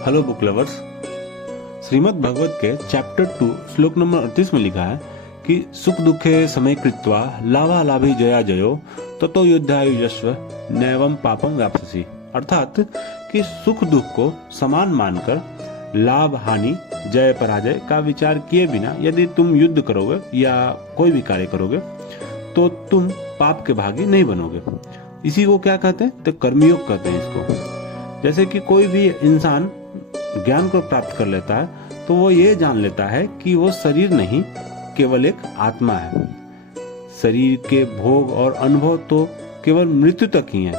Hello book lovers. Shrimad Bhagavad के chapter 2 श्लोक number 38 में लिखा है कि सुख दुखे समय कृत्वा लाभा लाभी जया जयो ततो युद्धायुजस्व नैवम पापम व्याप्स्यसि। अर्थात कि सुख दुख को समान मानकर लाभ हानि जय पराजय का विचार किए बिना यदि तुम युद्ध करोगे या कोई भी कार्य करोगे तो तुम पाप के भागी नहीं बनोगे। इसी को क्या कहते हैं? तो कर्मयोग कहते हैं इसको। जैसे कि कोई भी इंसान ज्ञान को प्राप्त कर लेता है तो वो ये जान लेता है कि वो शरीर नहीं केवल एक आत्मा है। शरीर के भोग और अनुभव तो केवल मृत्यु तक ही है,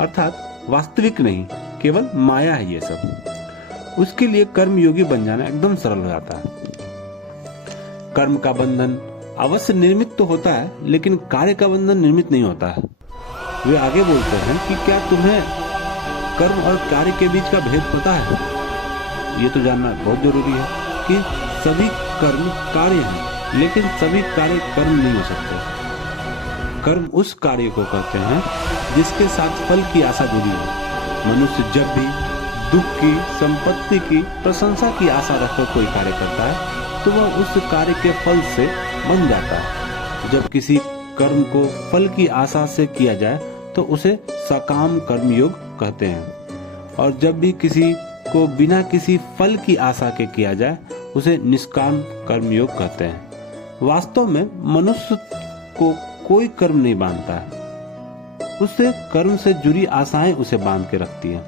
अर्थात वास्तविक नहीं, केवल माया है ये सब। उसके लिए कर्म योगी बन जाना एकदम सरल हो जाता है। कर्म का बंधन अवश्य निर्मित तो होता है, लेकिन कार्य का बंधन निर्मित नहीं होता है। वे आगे बोलते हैं कि क्या तुम्हें कर्म और कार्य के बीच का भेद पता है? ये तो जानना बहुत जरूरी है कि सभी कर्म कार्य हैं, लेकिन सभी कार्य कर्म नहीं हो सकते। कर्म उस कार्य को कहते हैं जिसके साथ फल की आशा जुड़ी हो। मनुष्य जब भी दुख की, संपत्ति की, प्रशंसा की आशा रखकर कोई कार्य करता है तो वह उस कार्य के फल से बन जाता है। जब किसी कर्म को फल की आशा से किया जाए तो उसे सकाम कर्मयोग कहते हैं, और जब भी किसी को बिना किसी फल की आशा के किया जाए उसे निष्काम कर्मयोग कहते हैं। वास्तव में मनुष्य को कोई कर्म नहीं बांधता है, उससे कर्म से जुड़ी आशाएं उसे बांध के रखती है।